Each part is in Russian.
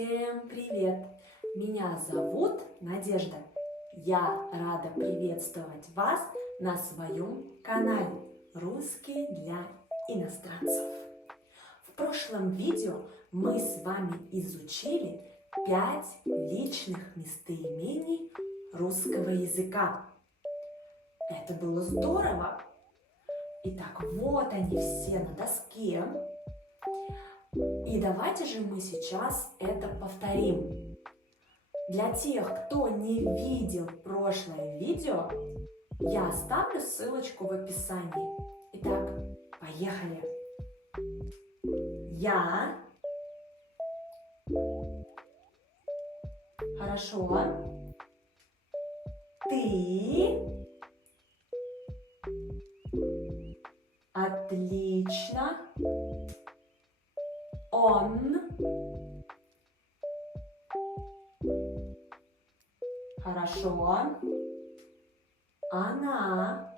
Всем привет! Меня зовут Надежда. Я рада приветствовать вас на своем канале «Русский для иностранцев». В прошлом видео мы с вами изучили 5 личных местоимений русского языка. Это было здорово! Итак, вот они все на доске. И давайте же мы сейчас это повторим. Для тех, кто не видел прошлое видео, я оставлю ссылочку в описании. Итак, поехали. Я. Хорошо. Ты. Отлично. Он. Хорошо. Она.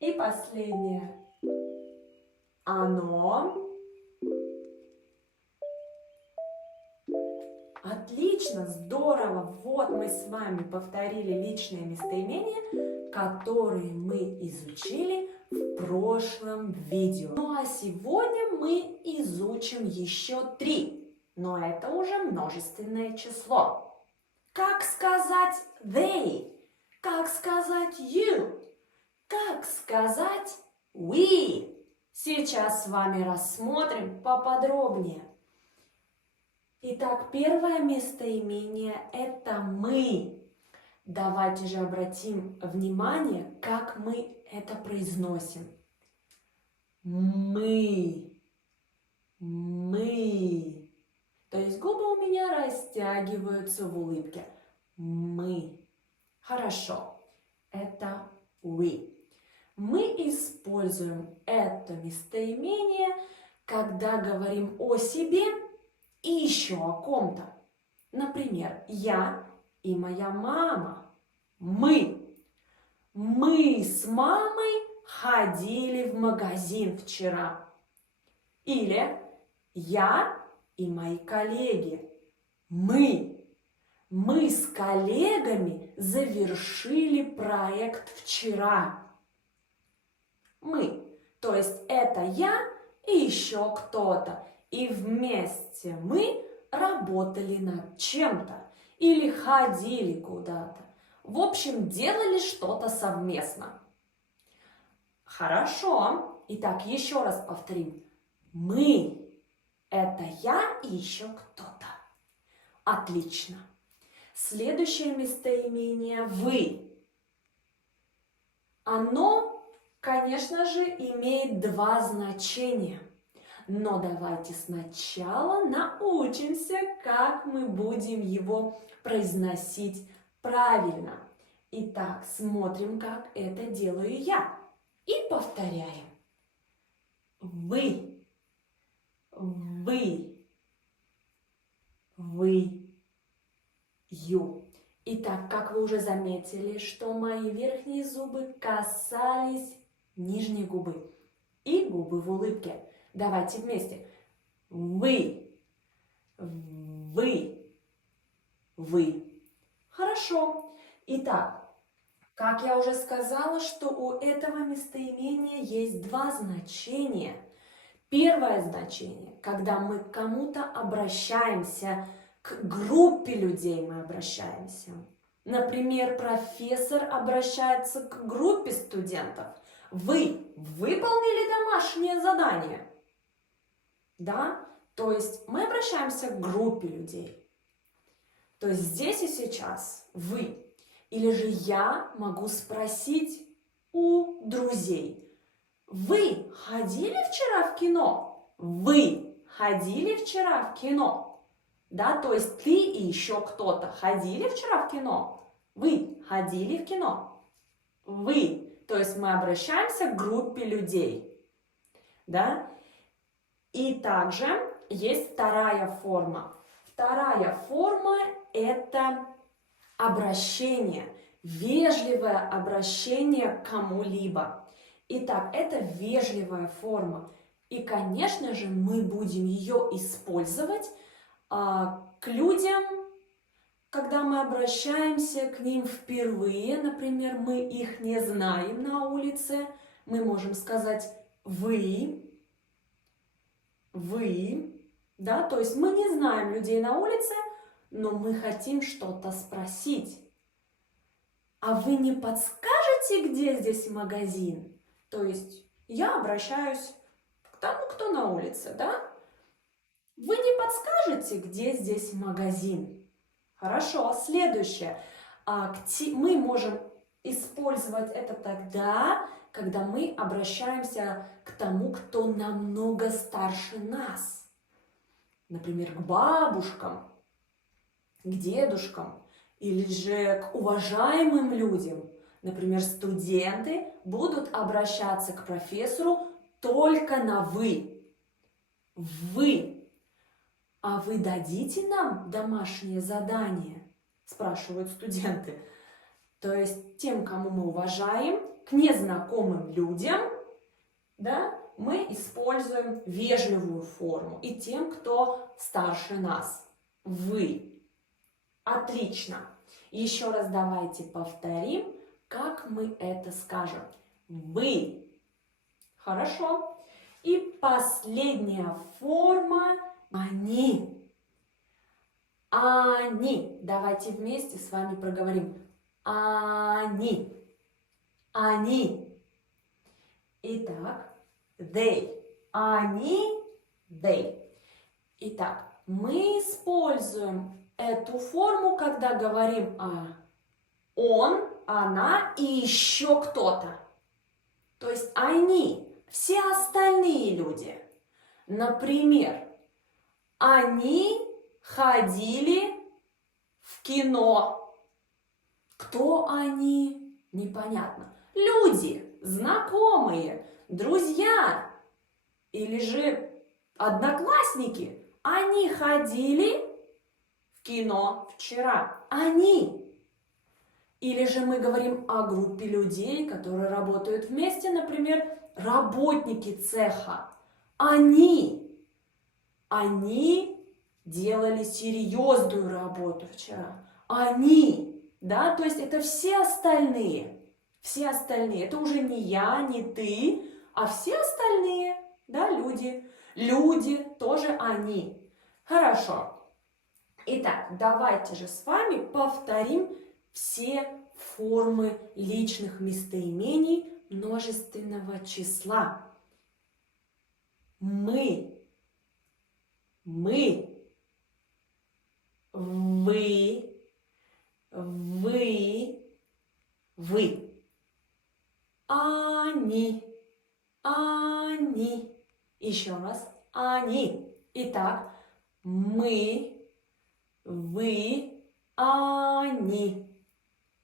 И последнее. Оно. Отлично, здорово. Вот мы с вами повторили личные местоимения, которые мы изучили в прошлом видео. Ну а сегодня мы изучим еще 3, но это уже множественное число. Как сказать they? Как сказать you? Как сказать we? Сейчас с вами рассмотрим поподробнее. Итак, первое местоимение – это мы. Давайте же обратим внимание, как мы это произносим. Мы. Мы. То есть губы у меня растягиваются в улыбке. Мы. Хорошо. Это we. Мы используем это местоимение, когда говорим о себе и еще о ком-то. Например, я и моя мама. Мы. Мы с мамой ходили в магазин вчера. Или я и мои коллеги. Мы. Мы с коллегами завершили проект вчера. Мы. То есть это я и еще кто-то. И вместе мы работали над чем-то. Или ходили куда-то. В общем, делали что-то совместно. Хорошо. Итак, еще раз повторим. Мы. Это я и еще кто-то. Отлично. Следующее местоимение вы. Оно, конечно же, имеет 2 значения. Но давайте сначала научимся, как мы будем его произносить правильно. Итак, смотрим, как это делаю я. И повторяем. Вы. Вы. Вы. Ю. Итак, как вы уже заметили, что мои верхние зубы касались нижней губы и губы в улыбке. Давайте вместе. Вы. Вы. Вы. Хорошо. Итак, как я уже сказала, что у этого местоимения есть 2 значения. Первое значение, когда мы к кому-то обращаемся, к группе людей мы обращаемся. Например, профессор обращается к группе студентов. Вы выполнили домашнее задание? Да? То есть мы обращаемся к группе людей. То есть здесь и сейчас вы. Или же я могу спросить у друзей. Вы ходили вчера в кино? Вы ходили вчера в кино? Да, то есть ты и еще кто-то ходили вчера в кино? Вы ходили в кино? Вы. То есть мы обращаемся к группе людей. Да? И также есть вторая форма. Вторая форма – это обращение, вежливое обращение к кому-либо. Итак, это вежливая форма. И, конечно же, мы будем ее использовать к людям, когда мы обращаемся к ним впервые. Например, мы их не знаем на улице. Мы можем сказать вы, да, то есть мы не знаем людей на улице, но мы хотим что-то спросить. А вы не подскажете, где здесь магазин? То есть я обращаюсь к тому, кто на улице, да? Вы не подскажете, где здесь магазин? Хорошо, следующее. Мы можем использовать это тогда, когда мы обращаемся к тому, кто намного старше нас. Например, к бабушкам, к дедушкам или же к уважаемым людям. Например, студенты будут обращаться к профессору только на «вы». Вы. А вы дадите нам домашнее задание? Спрашивают студенты. То есть тем, кому мы уважаем, к незнакомым людям, да, мы используем вежливую форму. И тем, кто старше нас. Вы. Отлично. Еще раз давайте повторим, как мы это скажем. Вы. Хорошо. И последняя форма – они. Они. Давайте вместе с вами проговорим. Они. Они. Итак, they. Они, they. Итак, мы используем эту форму, когда говорим он, она и еще кто-то. То есть они, все остальные люди. Например, они ходили в кино. Кто они? Непонятно. Люди, знакомые, друзья или же одноклассники. Они ходили в кино вчера. Они. Или же мы говорим о группе людей, которые работают вместе, например, работники цеха. Они делали серьезную работу вчера. Они, да, то есть это все остальные. Все остальные. Это уже не я, не ты, а все остальные, да, люди. Люди тоже они. Хорошо. Итак, давайте же с вами повторим все формы личных местоимений множественного числа. Мы, вы, вы. Они. Еще раз. Они. Итак, мы, вы, они.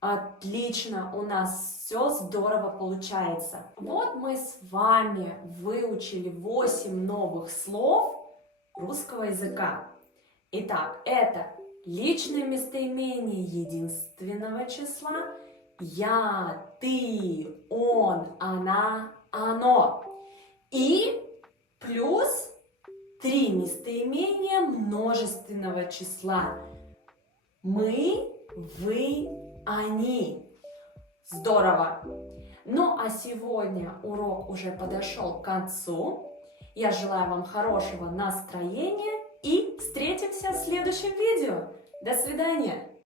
Отлично, у нас все здорово получается. Вот мы с вами выучили 8 новых слов русского языка. Итак, это личное местоимение единственного числа. Я, ты, он, она, оно. И плюс 3 местоимения множественного числа. Мы, вы, они. Здорово! Ну а сегодня урок уже подошел к концу. Я желаю вам хорошего настроения и встретимся в следующем видео. До свидания!